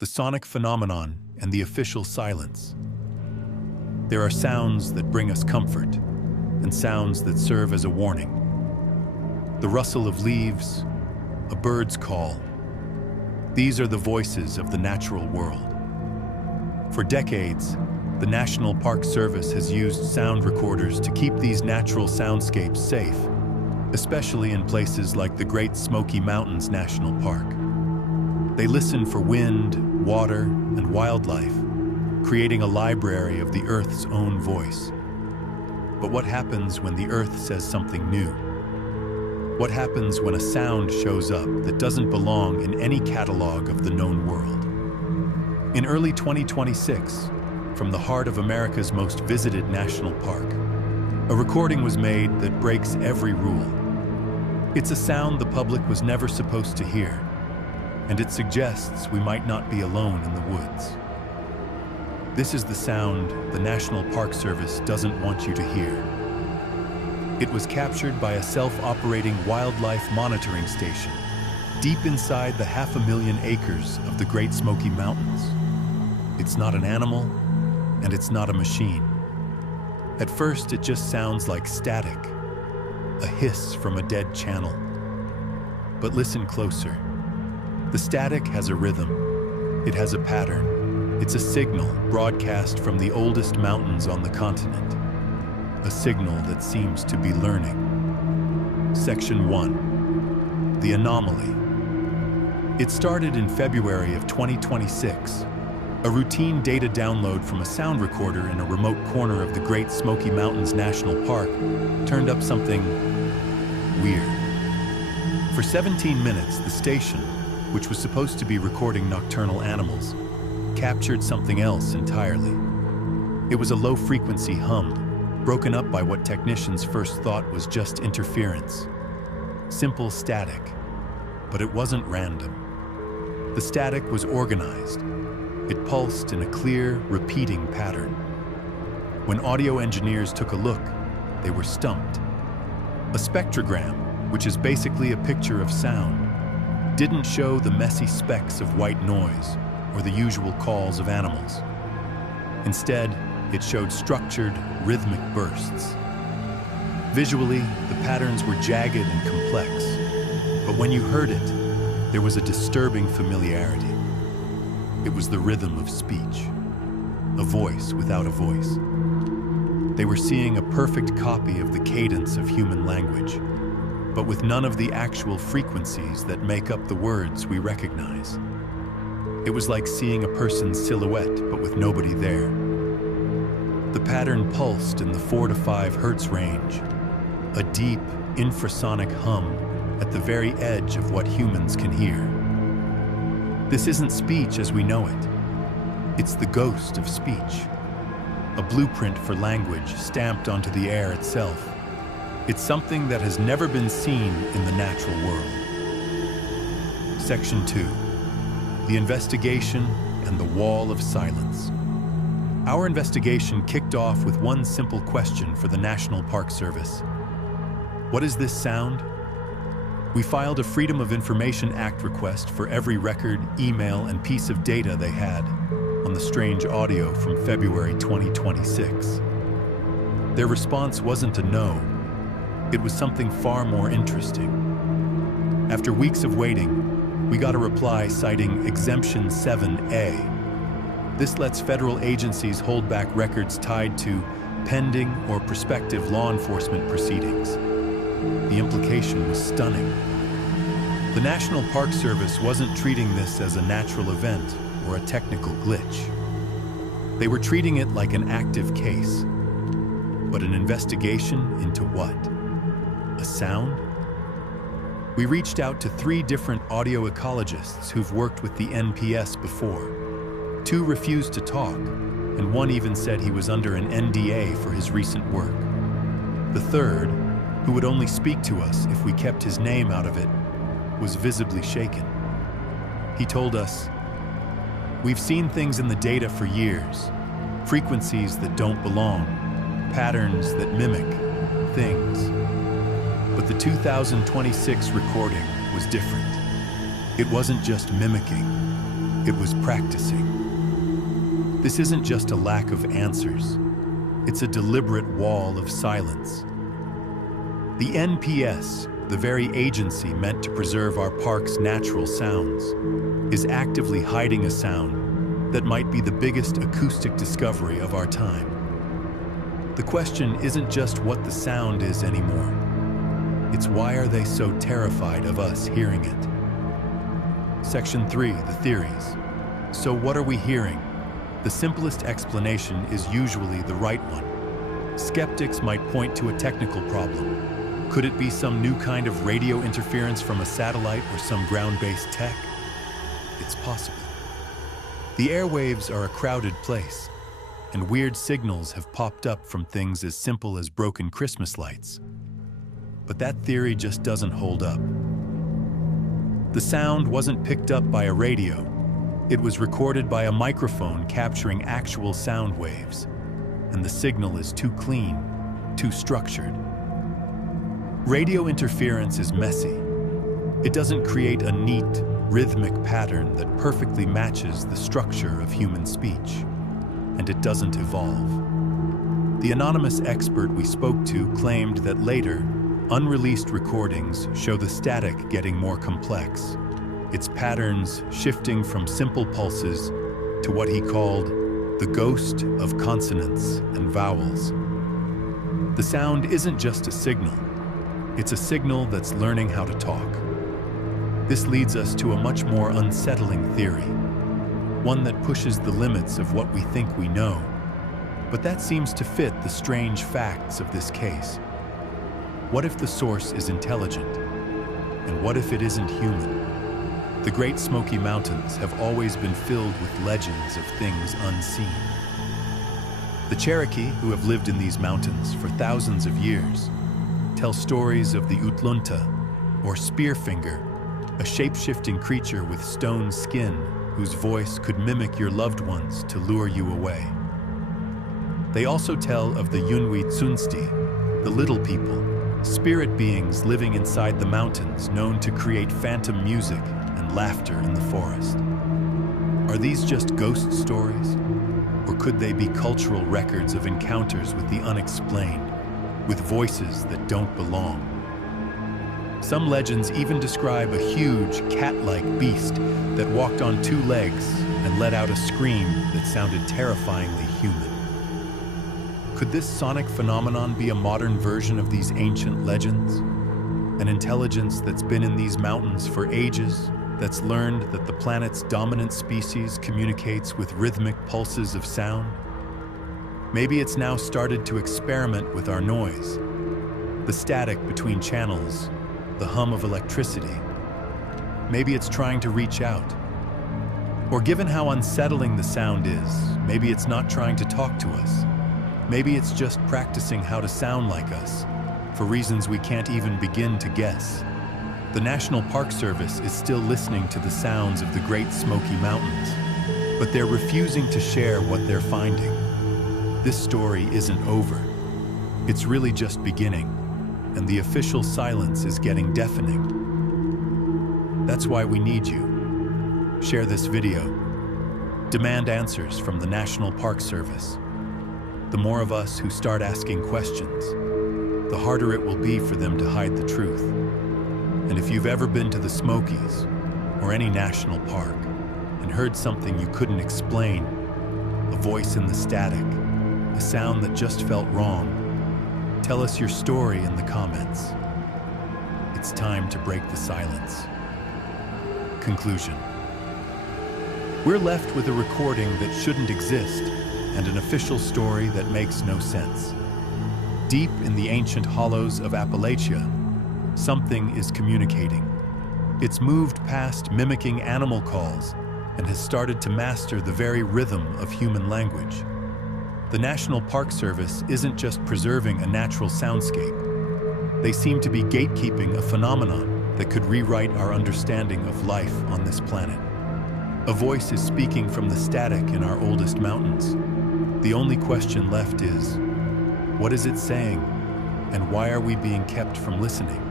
the sonic phenomenon, and the official silence. There are sounds that bring us comfort, and sounds that serve as a warning. The rustle of leaves, a bird's call. These are the voices of the natural world. For decades, the National Park Service has used sound recorders to keep these natural soundscapes safe, especially in places like the Great Smoky Mountains National Park. They listen for wind, water, and wildlife, creating a library of the Earth's own voice. But what happens when the Earth says something new? What happens when a sound shows up that doesn't belong in any catalog of the known world? In early 2026, from the heart of America's most visited national park, a recording was made that breaks every rule. It's a sound the public was never supposed to hear, and it suggests we might not be alone in the woods. This is the sound the National Park Service doesn't want you to hear. It was captured by a self-operating wildlife monitoring station deep inside the 500,000 acres of the Great Smoky Mountains. It's not an animal, and it's not a machine. At first, it just sounds like static, a hiss from a dead channel. But listen closer. The static has a rhythm. It has a pattern. It's a signal broadcast from the oldest mountains on the continent. A signal that seems to be learning. Section 1. The anomaly. It started in February of 2026. A routine data download from a sound recorder in a remote corner of the Great Smoky Mountains National Park turned up something weird. For 17 minutes, the station, which was supposed to be recording nocturnal animals, captured something else entirely. It was a low-frequency hum, broken up by what technicians first thought was just interference. Simple static, but it wasn't random. The static was organized. It pulsed in a clear, repeating pattern. When audio engineers took a look, they were stumped. A spectrogram, which is basically a picture of sound, didn't show the messy specks of white noise or the usual calls of animals. Instead, it showed structured, rhythmic bursts. Visually, the patterns were jagged and complex, but when you heard it, there was a disturbing familiarity. It was the rhythm of speech, a voice without a voice. They were seeing a perfect copy of the cadence of human language, but with none of the actual frequencies that make up the words we recognize. It was like seeing a person's silhouette, but with nobody there. The pattern pulsed in the 4 to 5 hertz range, a deep, infrasonic hum at the very edge of what humans can hear. This isn't speech as we know it. It's the ghost of speech, a blueprint for language stamped onto the air itself. It's something that has never been seen in the natural world. Section 2. The investigation and the wall of silence. Our investigation kicked off with one simple question for the National Park Service. What is this sound? We filed a Freedom of Information Act request for every record, email, and piece of data they had on the strange audio from February 2026. Their response wasn't a no. It was something far more interesting. After weeks of waiting, we got a reply citing Exemption 7A. This lets federal agencies hold back records tied to pending or prospective law enforcement proceedings. The implication was stunning. The National Park Service wasn't treating this as a natural event or a technical glitch. They were treating it like an active case. But an investigation into what? A sound? We reached out to 3 different audio ecologists who've worked with the NPS before. 2 refused to talk, and 1 even said he was under an NDA for his recent work. The 3rd, who would only speak to us if we kept his name out of it, was visibly shaken. He told us, "We've seen things in the data for years, frequencies that don't belong, patterns that mimic things. But the 2026 recording was different. It wasn't just mimicking, It was practicing. This isn't just a lack of answers. It's a deliberate wall of silence. The NPS, the very agency meant to preserve our park's natural sounds, is actively hiding a sound that might be the biggest acoustic discovery of our time. The question isn't just what the sound is anymore. It's why are they so terrified of us hearing it? Section 3, the theories. So what are we hearing? The simplest explanation is usually the right one. Skeptics might point to a technical problem. Could it be some new kind of radio interference from a satellite or some ground-based tech? It's possible. The airwaves are a crowded place, and weird signals have popped up from things as simple as broken Christmas lights. But that theory just doesn't hold up. The sound wasn't picked up by a radio. It was recorded by a microphone capturing actual sound waves, and the signal is too clean, too structured. Radio interference is messy. It doesn't create a neat, rhythmic pattern that perfectly matches the structure of human speech, and it doesn't evolve. The anonymous expert we spoke to claimed that later, unreleased recordings show the static getting more complex, its patterns shifting from simple pulses to what he called the ghost of consonants and vowels. The sound isn't just a signal. It's a signal that's learning how to talk. This leads us to a much more unsettling theory, one that pushes the limits of what we think we know, but that seems to fit the strange facts of this case. What if the source is intelligent? And what if it isn't human? The Great Smoky Mountains have always been filled with legends of things unseen. The Cherokee, who have lived in these mountains for thousands of years, tell stories of the Utlunta, or Spearfinger, a shape-shifting creature with stone skin whose voice could mimic your loved ones to lure you away. They also tell of the Yunwi Tsunsti, the little people, spirit beings living inside the mountains known to create phantom music and laughter in the forest. Are these just ghost stories? Or could they be cultural records of encounters with the unexplained, with voices that don't belong? Some legends even describe a huge, cat-like beast that walked on two legs and let out a scream that sounded terrifyingly human. Could this sonic phenomenon be a modern version of these ancient legends? An intelligence that's been in these mountains for ages, that's learned that the planet's dominant species communicates with rhythmic pulses of sound? Maybe it's now started to experiment with our noise, the static between channels, the hum of electricity. Maybe it's trying to reach out. Or given how unsettling the sound is, maybe it's not trying to talk to us. Maybe it's just practicing how to sound like us, for reasons we can't even begin to guess. The National Park Service is still listening to the sounds of the Great Smoky Mountains, but they're refusing to share what they're finding. This story isn't over. It's really just beginning, and the official silence is getting deafening. That's why we need you. Share this video. Demand answers from the National Park Service. The more of us who start asking questions, the harder it will be for them to hide the truth. And if you've ever been to the Smokies or any national park and heard something you couldn't explain, a voice in the static, a sound that just felt wrong, tell us your story in the comments. It's time to break the silence. Conclusion. We're left with a recording that shouldn't exist and an official story that makes no sense. Deep in the ancient hollows of Appalachia, something is communicating. It's moved past mimicking animal calls and has started to master the very rhythm of human language. The National Park Service isn't just preserving a natural soundscape. They seem to be gatekeeping a phenomenon that could rewrite our understanding of life on this planet. A voice is speaking from the static in our oldest mountains. The only question left is, what is it saying, and why are we being kept from listening?